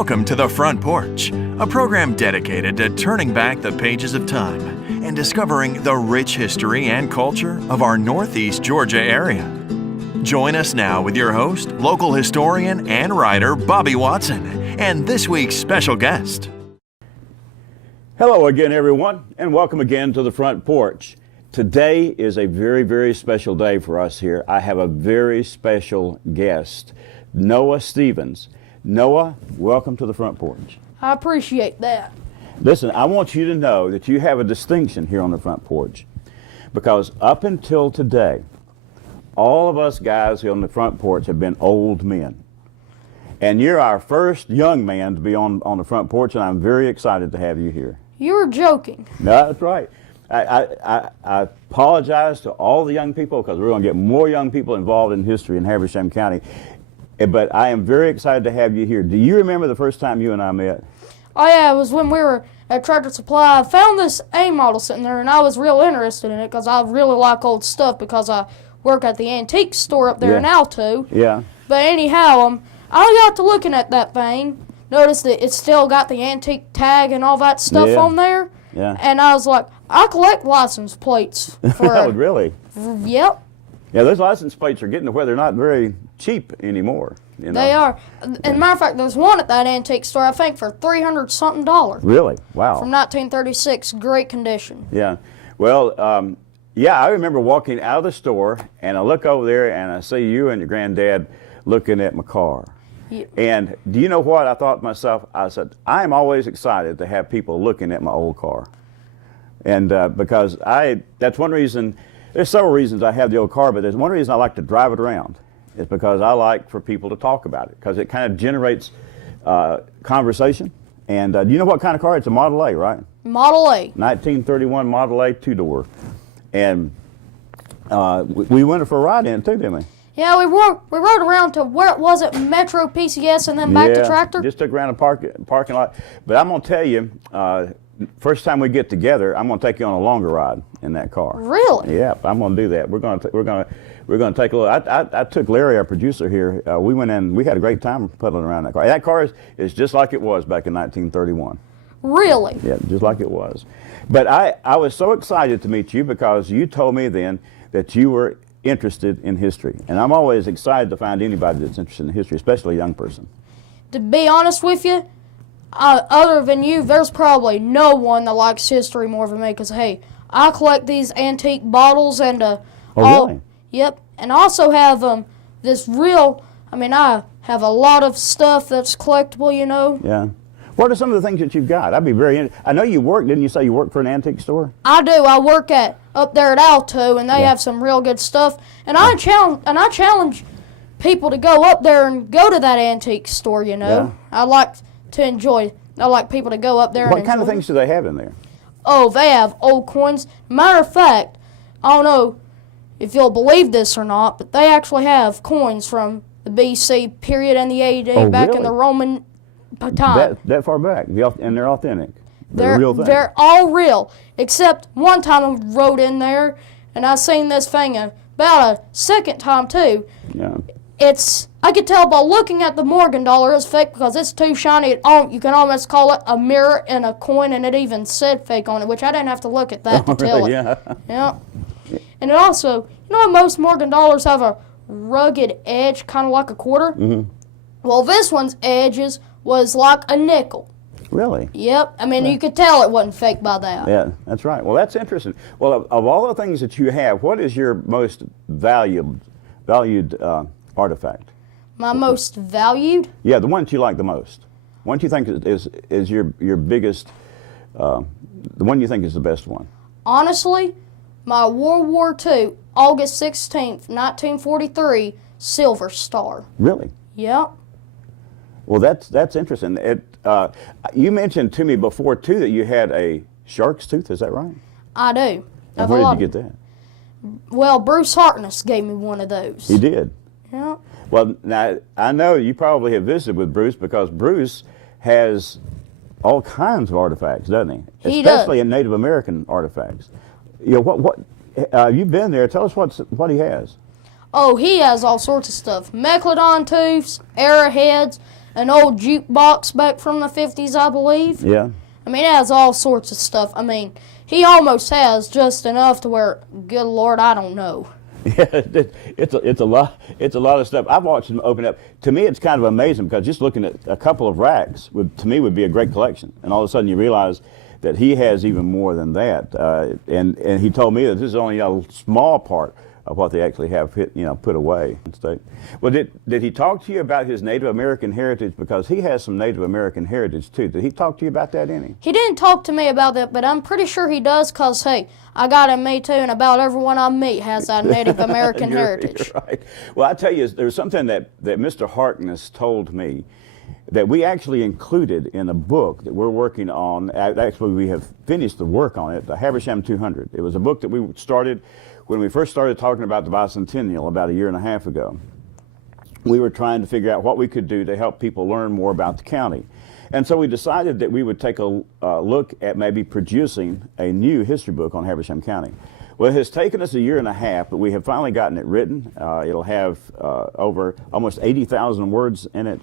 Welcome to The Front Porch, a program dedicated to turning back the pages of time and discovering the rich history and culture of our Northeast Georgia area. Join us now with your host, local historian and writer Bobby Watson, and this week's special guest. Hello again, everyone, and welcome again to The Front Porch. Today is a very, very special day for us here. I have a very special guest, Noah Stevens. Noah, welcome to The Front Porch. I appreciate that. Listen, I want you to know that you have a distinction here on The Front Porch, because up until today, all of us guys here on The Front Porch have been old men. And you're our first young man to be on The Front Porch, and I'm very excited to have you here. You were joking. No, that's right. I apologize to all the young people, because we're going to get more young people involved in history in Habersham County. But I am very excited to have you here. Do you remember the first time you and I met? Oh yeah, it was when we were at Tractor Supply. I found this A model sitting there, and I was real interested in it because I really like old stuff because I work at the antique store up there in Alto. Yeah. But anyhow, I got to looking at that thing, noticed that it still got the antique tag and all that stuff on there. Yeah. And I was like, I collect license plates. For Really? Yep. Yeah, those license plates are getting to where they're not very cheap anymore. You know? They are. As a matter of fact, there's one at that antique store, I think, for $300-something. Really? Wow. From 1936, great condition. Yeah. Well, yeah, I remember walking out of the store, and I look over there, and I see you and your granddad looking at my car. Yeah. And do you know what I thought to myself? I said, I am always excited to have people looking at my old car. And because that's one reason. There's several reasons I have the old car, but there's one reason I like to drive it around. It's because I like for people to talk about it, because it kind of generates conversation. And do you know what kind of car? It's a Model A, right? Model A. 1931 Model A, two-door. And we went for a ride in it too, didn't we? Yeah, we rode around to where it was at Metro PCS and then back to Tractor. Just took around the parking lot. But I'm going to tell you, first time we get together, I'm going to take you on a longer ride in that car. Really? Yeah, I'm going to do that. We're going to take a look. I took Larry, our producer here. We went in. We had a great time pedaling around that car. That car is just like it was back in 1931. Really? Yeah, just like it was. But I was so excited to meet you because you told me then that you were interested in history, and I'm always excited to find anybody that's interested in history, especially a young person. To be honest with you, other than you, there's probably no one that likes history more than me, because, hey, I collect these antique bottles and really? Yep, and I also have this real, I have a lot of stuff that's collectible, you know. Yeah. What are some of the things that you've got? I'd be very interested. I know you work, didn't you say you work for an antique store? I do. I work up there at Alto, and they have some real good stuff. And I challenge people to go up there and go to that antique store, you know. Yeah. I like people to go up there and What kind of things do they have in there? Oh, they have old coins. Matter of fact, I don't know if you'll believe this or not, but they actually have coins from the BC period and the AD back in the Roman time. That far back, and they're authentic. They're real thing. They're all real, except one time I rode in there, and I seen this thing about a second time too. Yeah. I could tell by looking at the Morgan dollar it's fake because it's too shiny. You can almost call it a mirror and a coin, and it even said fake on it, which I didn't have to look at that to tell it. Yeah. Yeah. And it also, most Morgan dollars have a rugged edge, kind of like a quarter? Mm-hmm. Well, this one's edges was like a nickel. Really? Yep. You could tell it wasn't fake by that. Yeah, that's right. Well, that's interesting. Well, of all the things that you have, what is your most valued artifact? My most valued? Yeah, the one that you like the most. One that you think is your biggest, the one you think is the best one. Honestly, my World War II, August 16th, 1943, Silver Star. Really? Yep. Well, that's interesting. You mentioned to me before, too, that you had a shark's tooth. Is that right? I do. And where did you get that? Well, Bruce Hartness gave me one of those. He did? Yeah. Well, now, I know you probably have visited with Bruce because Bruce has all kinds of artifacts, doesn't he? Especially in Native American artifacts. You've been there. Tell us what he has. Oh, he has all sorts of stuff. Megalodon tooths, arrowheads. an old jukebox back from the 50s, I believe. Yeah. I mean, it has all sorts of stuff. I mean, he almost has just enough to where, good Lord, I don't know. Yeah, it's a lot of stuff. I've watched them open up. To me, it's kind of amazing because just looking at a couple of racks to me would be a great collection. And all of a sudden you realize that he has even more than that. And he told me that this is only a small part of what they actually have put away. Well, did he talk to you about his Native American heritage? Because he has some Native American heritage too. Did he talk to you about that any? He didn't talk to me about that, but I'm pretty sure he does because, hey, I got in me too, and about everyone I meet has that Native American heritage. You're right. Well, I tell you, there's something that Mr. Harkness told me that we actually included in a book that we're working on. Actually, we have finished the work on it, the Habersham 200. It was a book that we started when we first started talking about the bicentennial about a year and a half ago. We were trying to figure out what we could do to help people learn more about the county. And so we decided that we would take a look at maybe producing a new history book on Habersham County. Well, it has taken us a year and a half, but we have finally gotten it written. It'll have over almost 80,000 words in it.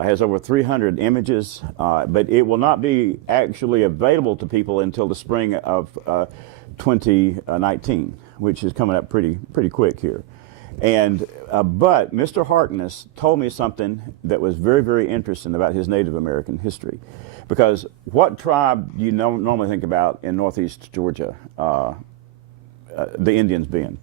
Has over 300 images, but it will not be actually available to people until the spring of 2019, which is coming up pretty quick here. And but Mr. Harkness told me something that was very, very interesting about his Native American history, because what tribe do you normally think about in Northeast Georgia? The Indians being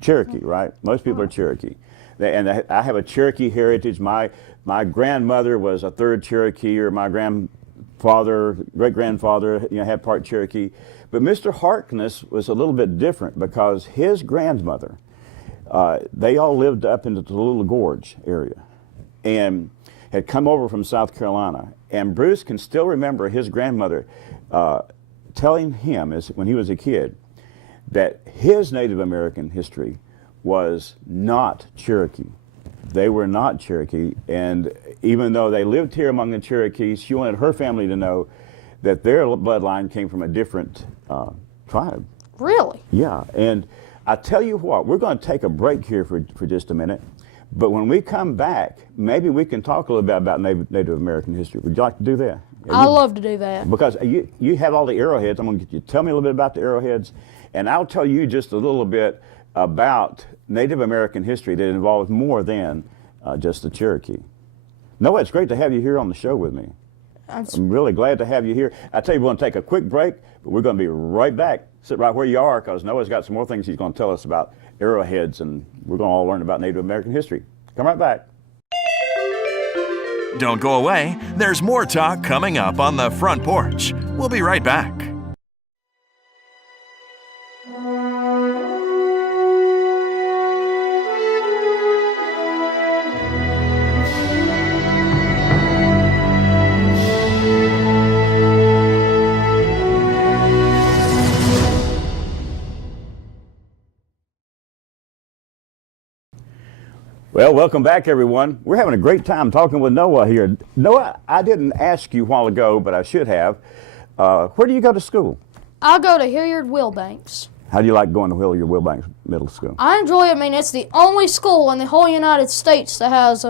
Cherokee, right? Most people are Cherokee, and I have a Cherokee heritage. My grandmother was a third Cherokee, or my grandfather, great-grandfather, had part Cherokee. But Mr. Harkness was a little bit different because his grandmother, they all lived up into the Little Gorge area and had come over from South Carolina. And Bruce can still remember his grandmother telling him, when he was a kid, that his Native American history was not Cherokee. They were not Cherokee, and even though they lived here among the Cherokees, she wanted her family to know that their bloodline came from a different tribe. Really? Yeah, and I tell you what, we're going to take a break here for just a minute, but when we come back, maybe we can talk a little bit about Native American history. Would you like to do that? I'd love to do that. Because you have all the Arrowheads. I'm going to get you to tell me a little bit about the Arrowheads, and I'll tell you just a little bit about Native American history that involves more than just the Cherokee. Noah, it's great to have you here on the show with me. I'm really glad to have you here. I tell you, we're going to take a quick break, but we're going to be right back. Sit right where you are, because Noah's got some more things he's going to tell us about Arrowheads, and we're going to all learn about Native American history. Come right back. Don't go away. There's more talk coming up on the front porch. We'll be right back. Well, welcome back, everyone. We're having a great time talking with Noah here. Noah, I didn't ask you a while ago, but I should have. Where do you go to school? I go to Hilliard-Wilbanks. How do you like going to Hilliard-Wilbanks Middle School? I enjoy it. I mean, it's the only school in the whole United States that has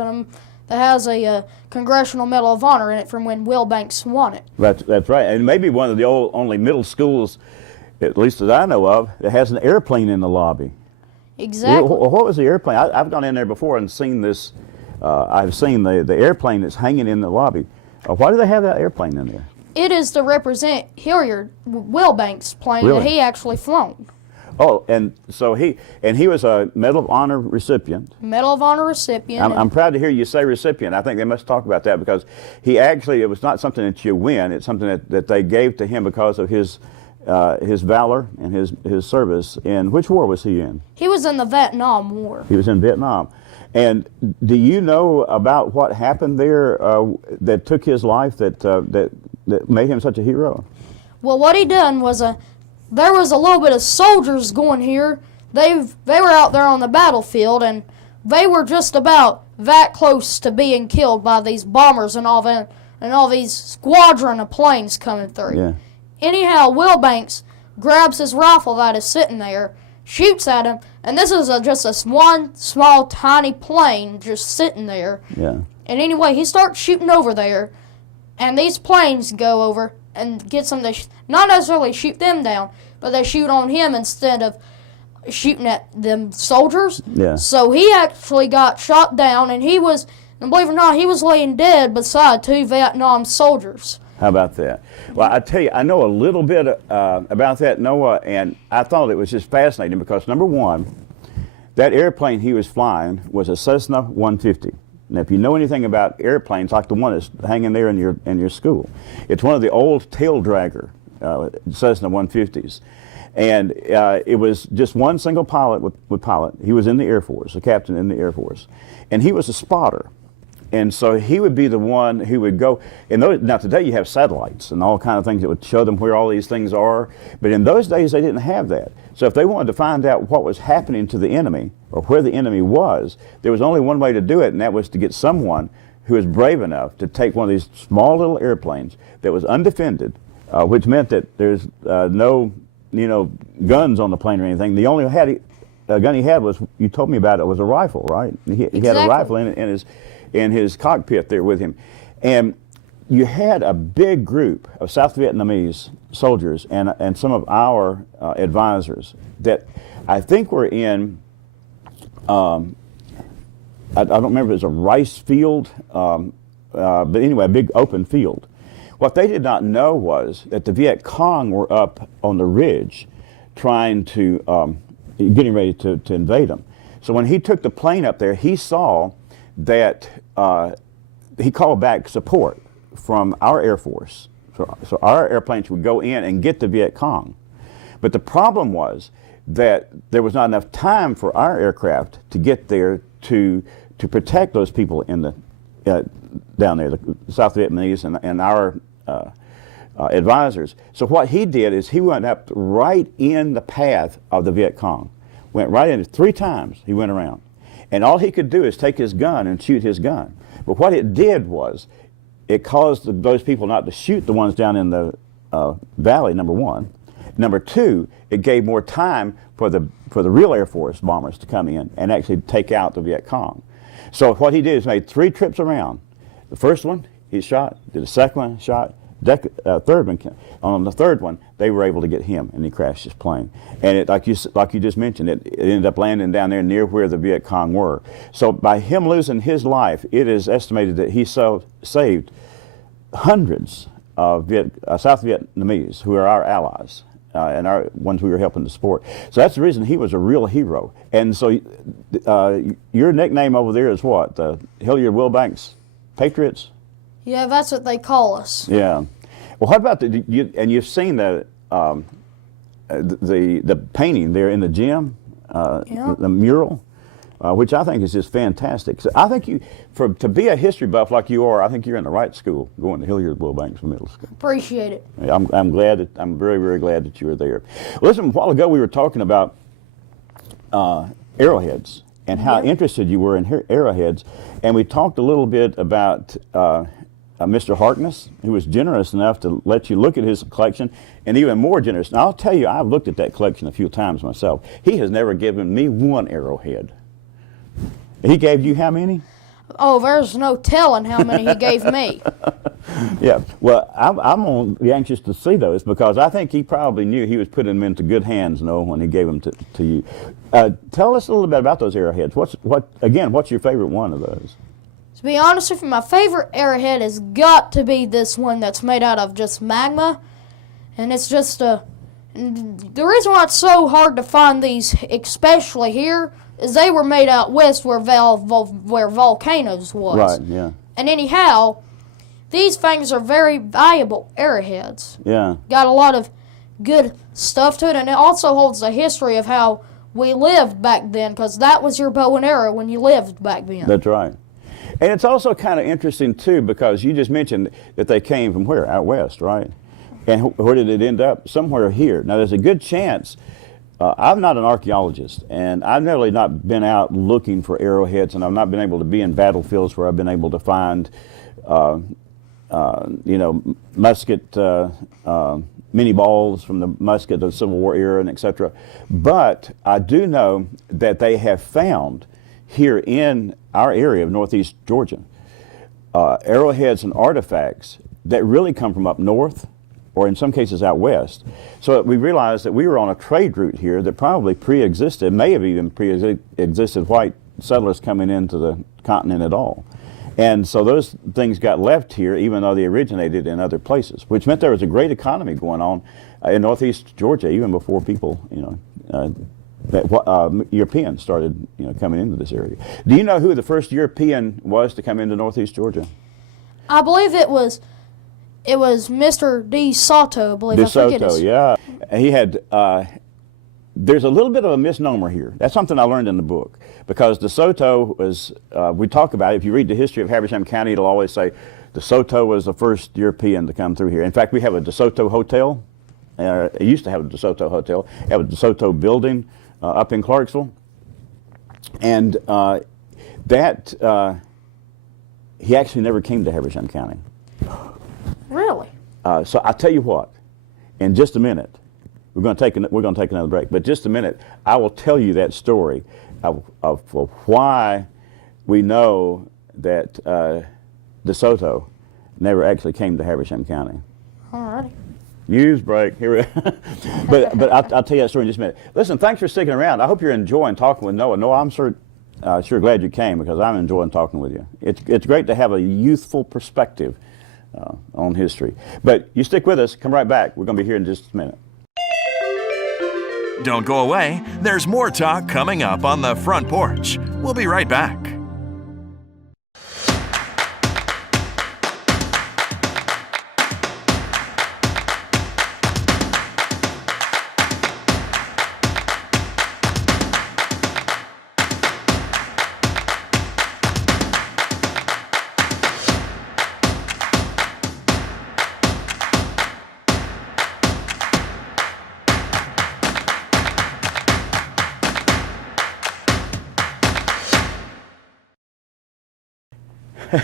a Congressional Medal of Honor in it from when Wilbanks won it. That's right, and maybe one of the only middle schools, at least that I know of, that has an airplane in the lobby. Exactly. What was the airplane? I've gone in there before and seen this. I've seen the airplane that's hanging in the lobby. Why do they have that airplane in there? It is to represent Hilliard-Wilbanks' plane that he actually flown. Oh, and so he was a Medal of Honor recipient. Medal of Honor recipient. I'm proud to hear you say recipient. I think they must talk about that, because it was not something that you win. It's something that they gave to him because of his valor and his service. And which war was he in? He was in the Vietnam War. He was in Vietnam. And do you know about what happened there that took his life, that made him such a hero? Well, what he done was there was a little bit of soldiers going here. They were out there on the battlefield, and they were just about that close to being killed by these bombers and all that, and all these squadron of planes coming through. Yeah. Anyhow, Wilbanks grabs his rifle that is sitting there, shoots at him, and this is just this one small, tiny plane just sitting there. Yeah. And anyway, he starts shooting over there, and these planes go over and gets them to not necessarily shoot them down, but they shoot on him instead of shooting at them soldiers. Yeah. So he actually got shot down, and believe it or not, he was laying dead beside 2 Vietnam soldiers. How about that? Well, I tell you, I know a little bit about that, Noah, and I thought it was just fascinating because, number one, that airplane he was flying was a Cessna 150. Now, if you know anything about airplanes, like the one that's hanging there in your school, it's one of the old tail dragger Cessna 150s. And it was just one single pilot with pilot. He was in the Air Force, a captain in the Air Force. And he was a spotter. And so he would be the one who would go, now today you have satellites and all kind of things that would show them where all these things are, but in those days they didn't have that. So if they wanted to find out what was happening to the enemy or where the enemy was, there was only one way to do it, and that was to get someone who was brave enough to take one of these small little airplanes that was undefended, which meant that there's no guns on the plane or anything. The only gun he had was, you told me about it, was a rifle, right? He had a rifle in his cockpit there with him. And you had a big group of South Vietnamese soldiers and some of our advisors that I think were in, I don't remember if it was a rice field, but anyway, a big open field. What they did not know was that the Viet Cong were up on the ridge trying to, getting ready to invade them. So when he took the plane up there, he saw that he called back support from our Air Force. So our airplanes would go in and get the Viet Cong. But the problem was that there was not enough time for our aircraft to get there to protect those people in the down there, the South Vietnamese and our advisors. So what he did is he went up right in the path of the Viet Cong. Went right in it 3 times he went around. And all he could do is take his gun and shoot his gun. But what it did was it caused those people not to shoot the ones down in the valley, number one. Number two, it gave more time for the real Air Force bombers to come in and actually take out the Viet Cong. So what he did is made 3 trips around. The first one, he shot. Did the second one, shot. Third one, on the third one, they were able to get him, and he crashed his plane. And it, like you just mentioned, it ended up landing down there near where the Viet Cong were. So by him losing his life, it is estimated that he saved hundreds of South Vietnamese who are our allies and our ones we were helping to support. So that's the reason he was a real hero. And so your nickname over there is what? The Hilliard-Wilbanks Patriots? Yeah, that's what they call us. Yeah. Well, what about you've seen the painting there in the gym, the mural, which I think is just fantastic. So I think to be a history buff like you are, I think you're in the right school, going to Hilliard-Wilbanks Middle School. Appreciate it. I'm very, very glad that you were there. Listen, a while ago we were talking about arrowheads and how interested you were in arrowheads, and we talked a little bit about Mr. Harkness, who was generous enough to let you look at his collection, and even more generous. And I'll tell you, I've looked at that collection a few times myself. He has never given me one arrowhead. He gave you how many? Oh, there's no telling how many he gave me. Yeah, well, I'm going to be anxious to see those because I think he probably knew he was putting them into good hands, Noah, when he gave them to you. Tell us a little bit about those arrowheads. What's your favorite one of those? To be honest with you, my favorite arrowhead has got to be this one that's made out of just magma. And it's just the reason why it's so hard to find these, especially here, is they were made out west where volcanoes was. Right, yeah. And anyhow, these things are very valuable arrowheads. Yeah. Got a lot of good stuff to it, and it also holds the history of how we lived back then, because that was your bow and arrow when you lived back then. That's right. And it's also kind of interesting, too, because you just mentioned that they came from where? Out west, right? And where did it end up? Somewhere here. Now, there's a good chance. I'm not an archaeologist, and I've really not been out looking for arrowheads, and I've not been able to be in battlefields where I've been able to find musket, mini balls from the musket of the Civil War era, and etc. But I do know that they have found here in our area of northeast Georgia arrowheads and artifacts that really come from up north, or in some cases out west. So we realized that we were on a trade route here that probably pre-existed, may have even pre-existed white settlers coming into the continent at all. And so those things got left here even though they originated in other places, which meant there was a great economy going on in northeast Georgia even before people, Europeans started coming into this area. Do you know who the first European was to come into northeast Georgia? I believe it was Mr. De Soto, I believe. De Soto, yeah. He had, there's a little bit of a misnomer here. That's something I learned in the book. Because De Soto was, we talk about it, if you read the history of Habersham County, it'll always say De Soto was the first European to come through here. In fact, we have a De Soto hotel. It used to have a De Soto hotel. We have a De Soto building up in Clarksville. And he actually never came to Habersham County. Really? So I'll tell you what, in just a minute, we're going to take another break, but just a minute, I will tell you that story of why we know that De Soto never actually came to Habersham County. All righty. News break. Here but I'll tell you that story in just a minute. Listen, thanks for sticking around. I hope you're enjoying talking with Noah. Noah, I'm sure glad you came because I'm enjoying talking with you. It's great to have a youthful perspective on history. But you stick with us. Come right back. We're going to be here in just a minute. Don't go away. There's more talk coming up on the front porch. We'll be right back.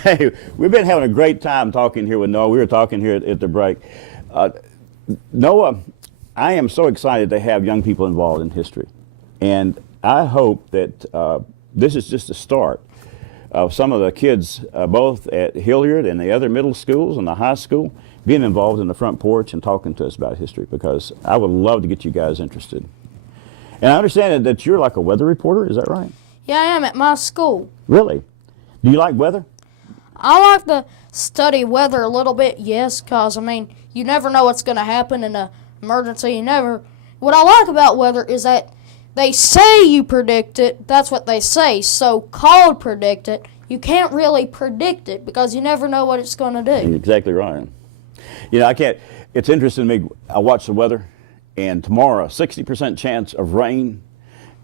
Hey, we've been having a great time talking here with Noah. We were talking here at the break. Noah, I am so excited to have young people involved in history. And I hope that this is just a start of some of the kids, both at Hilliard and the other middle schools and the high school, being involved in the front porch and talking to us about history, because I would love to get you guys interested. And I understand that you're like a weather reporter, is that right? Yeah, I am at my school. Really? Do you like weather? I like to study weather a little bit, yes, because, you never know what's going to happen in an emergency. What I like about weather is that they say you predict it. That's what they say, so-called predict it. You can't really predict it because you never know what it's going to do. You're exactly right. It's interesting to me. I watch the weather, and tomorrow, 60% chance of rain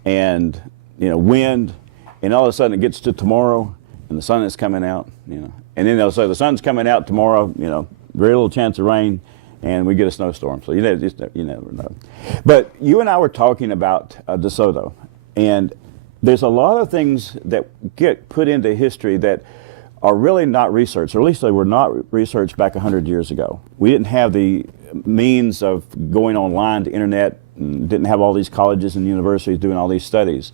and, wind, and all of a sudden it gets to tomorrow, and the sun is coming out, and then they'll say the sun's coming out tomorrow, very little chance of rain, and we get a snowstorm. So you never know. But you and I were talking about De Soto, and there's a lot of things that get put into history that are really not researched, or at least they were not researched back 100 years ago. We didn't have the means of going online to internet, and didn't have all these colleges and universities doing all these studies.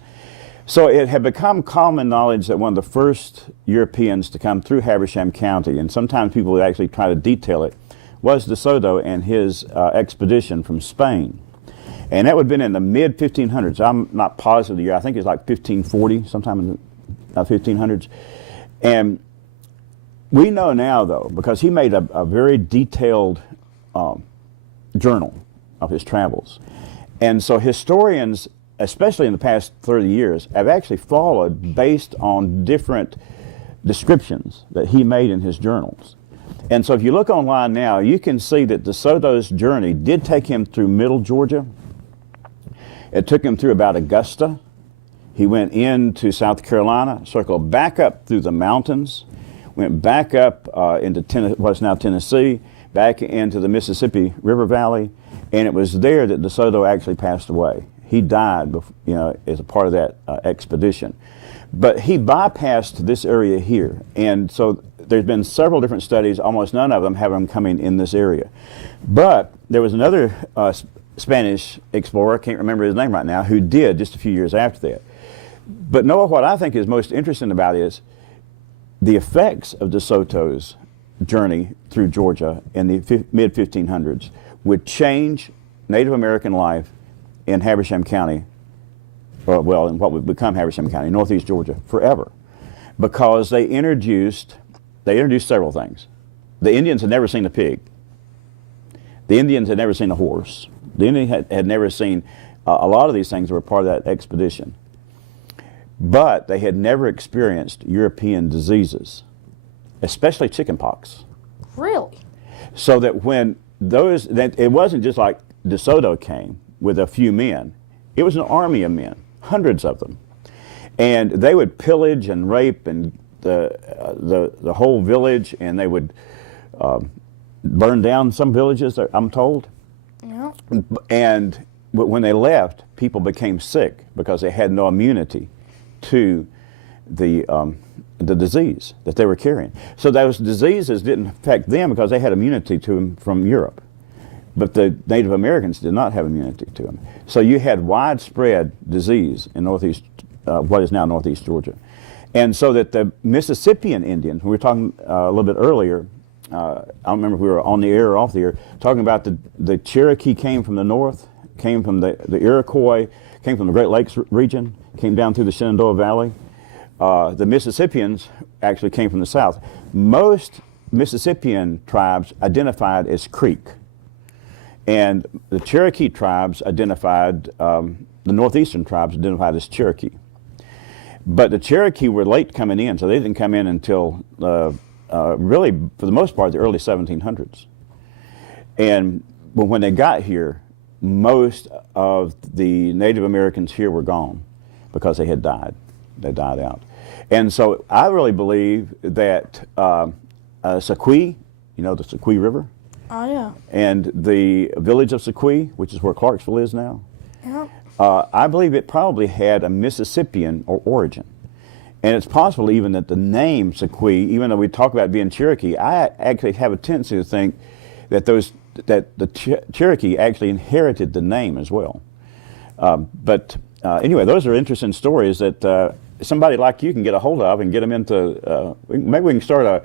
So it had become common knowledge that one of the first Europeans to come through Habersham County, and sometimes people would actually try to detail it, was De Soto and his expedition from Spain. And that would have been in the mid-1500s. I'm not positive the year. I think it's like 1540, sometime in the 1500s. And we know now, though, because he made a very detailed journal of his travels. And so historians, especially in the past 30 years, have actually followed based on different descriptions that he made in his journals. And so if you look online now, you can see that De Soto's journey did take him through middle Georgia. It took him through about Augusta. He went into South Carolina, circled back up through the mountains, went back up into what's now Tennessee, back into the Mississippi River Valley, and it was there that De Soto actually passed away. He died, as a part of that expedition. But he bypassed this area here, and so there's been several different studies, almost none of them have them coming in this area. But there was another Spanish explorer, I can't remember his name right now, who did just a few years after that. But Noah, what I think is most interesting about is the effects of De Soto's journey through Georgia in the mid-1500s would change Native American life in Habersham County, well, in what would become Habersham County, northeast Georgia, forever. Because they introduced several things. The Indians had never seen a pig. The Indians had never seen a horse. The Indians had never seen a lot of these things that were part of that expedition. But they had never experienced European diseases, especially chickenpox. Really? So that when it wasn't just like De Soto came with a few men. It was an army of men, hundreds of them. And they would pillage and rape and the whole village, and they would burn down some villages, I'm told. Yeah. And when they left, people became sick because they had no immunity to the disease that they were carrying. So those diseases didn't affect them because they had immunity to them from Europe. But the Native Americans did not have immunity to them. So you had widespread disease in northeast, what is now northeast Georgia. And so that the Mississippian Indians, we were talking a little bit earlier, I don't remember if we were on the air or off the air, talking about the Cherokee came from the north, came from the Iroquois, came from the Great Lakes region, came down through the Shenandoah Valley. The Mississippians actually came from the south. Most Mississippian tribes identified as Creek. And the Cherokee tribes identified, the northeastern tribes identified as Cherokee. But the Cherokee were late coming in, so they didn't come in until really, for the most part, the early 1700s. And when they got here, most of the Native Americans here were gone because they had died. They died out. And so I really believe that Sequoia, you know the Sequoia River? Oh, yeah. And the village of Sequoia, which is where Clarksville is now, Yeah. I believe it probably had a Mississippian origin. And it's possible even that the name Sequoia, even though we talk about being Cherokee, I actually have a tendency to think that the Cherokee actually inherited the name as well. But anyway, those are interesting stories that somebody like you can get a hold of and get them into, maybe we can start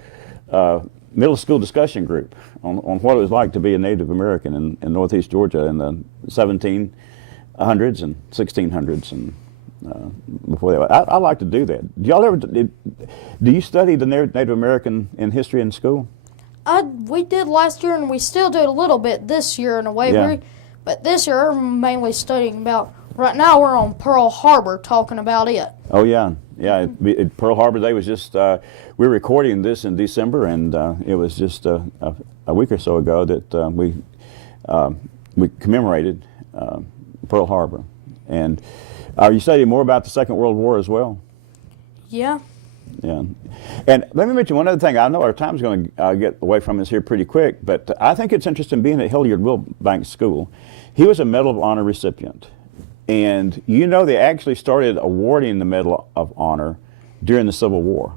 a middle school discussion group on what it was like to be a Native American in northeast Georgia in the 1700s and 1600s and before that. I like to do that. Do you study the Native American in history in school? We did last year, and we still do a little bit this year in a way. Yeah. But this year, we're mainly studying about, right now we're on Pearl Harbor talking about it. Oh, yeah. Yeah, Pearl Harbor Day was just, we were recording this in December, and it was just a week or so ago that we commemorated Pearl Harbor. And are you studying more about the Second World War as well? Yeah. Yeah. And let me mention one other thing. I know our time's going to get away from us here pretty quick, but I think it's interesting being at Hilliard Wilbanks School. He was a Medal of Honor recipient. And you know they actually started awarding the Medal of Honor during the Civil War.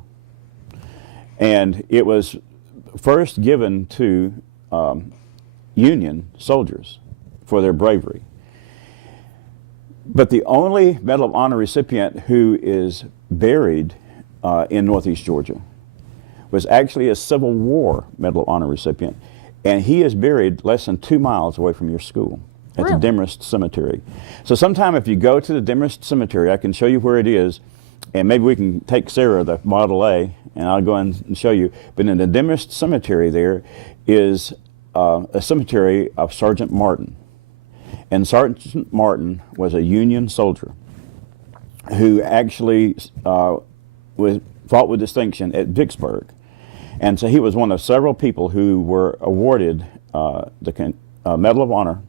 And it was first given to Union soldiers for their bravery. But the only Medal of Honor recipient who is buried in northeast Georgia was actually a Civil War Medal of Honor recipient. And he is buried less than 2 miles away from your school at the Demarest Cemetery. So sometime if you go to the Demarest Cemetery, I can show you where it is, and maybe we can take Sarah, the Model A, and I'll go and show you. But in the Demarest Cemetery there is a cemetery of Sergeant Martin. And Sergeant Martin was a Union soldier who actually fought with distinction at Vicksburg. And so he was one of several people who were awarded the Medal of Honor.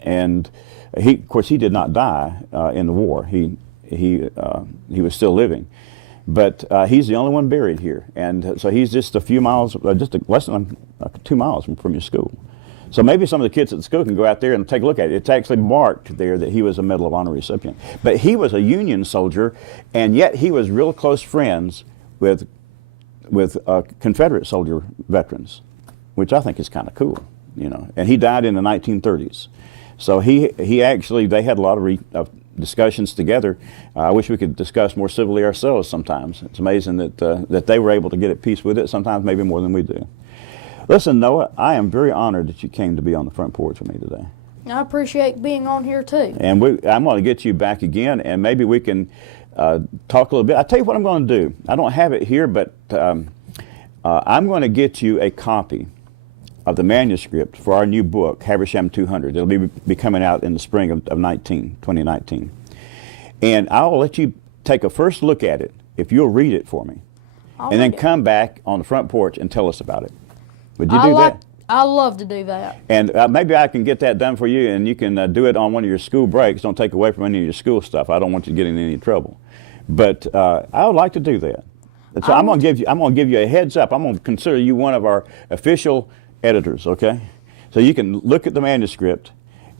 And of course, he did not die in the war. He was still living, but he's the only one buried here. And so he's just a few miles, less than 2 miles from your school. So maybe some of the kids at the school can go out there and take a look at it. It's actually marked there that he was a Medal of Honor recipient. But he was a Union soldier, and yet he was real close friends with with Confederate soldier veterans, which I think is kind of cool, you know. And he died in the 1930s. So he actually, they had a lot of discussions together. I wish we could discuss more civilly ourselves sometimes. It's amazing that they were able to get at peace with it, sometimes maybe more than we do. Listen, Noah, I am very honored that you came to be on the front porch with me today. I appreciate being on here too. And I'm going to get you back again, and maybe we can talk a little bit. I'll tell you what I'm going to do. I don't have it here, but I'm going to get you a copy of the manuscript for our new book, Habersham 200. It'll be coming out in the spring of 2019. And I'll let you take a first look at it if you'll read it for me. And then come back on the front porch and tell us about it. Would you do that? I love to do that. And maybe I can get that done for you, and you can do it on one of your school breaks. Don't take away from any of your school stuff. I don't want you to get in any trouble. But I would like to do that. So I'm going to give you a heads up. I'm going to consider you one of our official editors, okay? So you can look at the manuscript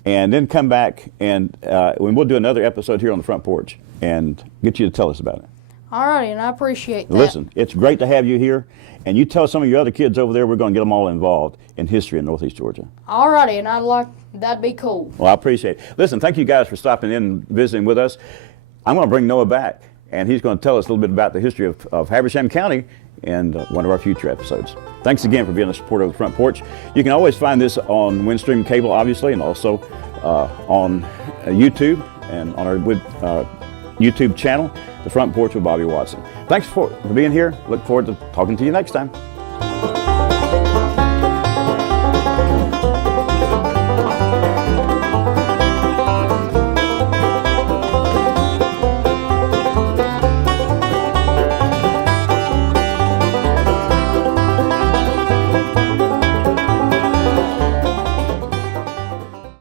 and then come back and we'll do another episode here on the front porch and get you to tell us about it. All right, and I appreciate that. Listen, it's great to have you here, and you tell some of your other kids over there, we're going to get them all involved in history in Northeast Georgia. All righty, and that'd be cool. Well, I appreciate it. Listen, thank you guys for stopping in and visiting with us. I'm going to bring Noah back, and he's going to tell us a little bit about the history of Habersham County in one of our future episodes. Thanks again for being a supporter of the Front Porch. You can always find this on Windstream Cable, obviously, and also on YouTube and on our YouTube channel, The Front Porch with Bobby Watson. Thanks for being here. Look forward to talking to you next time.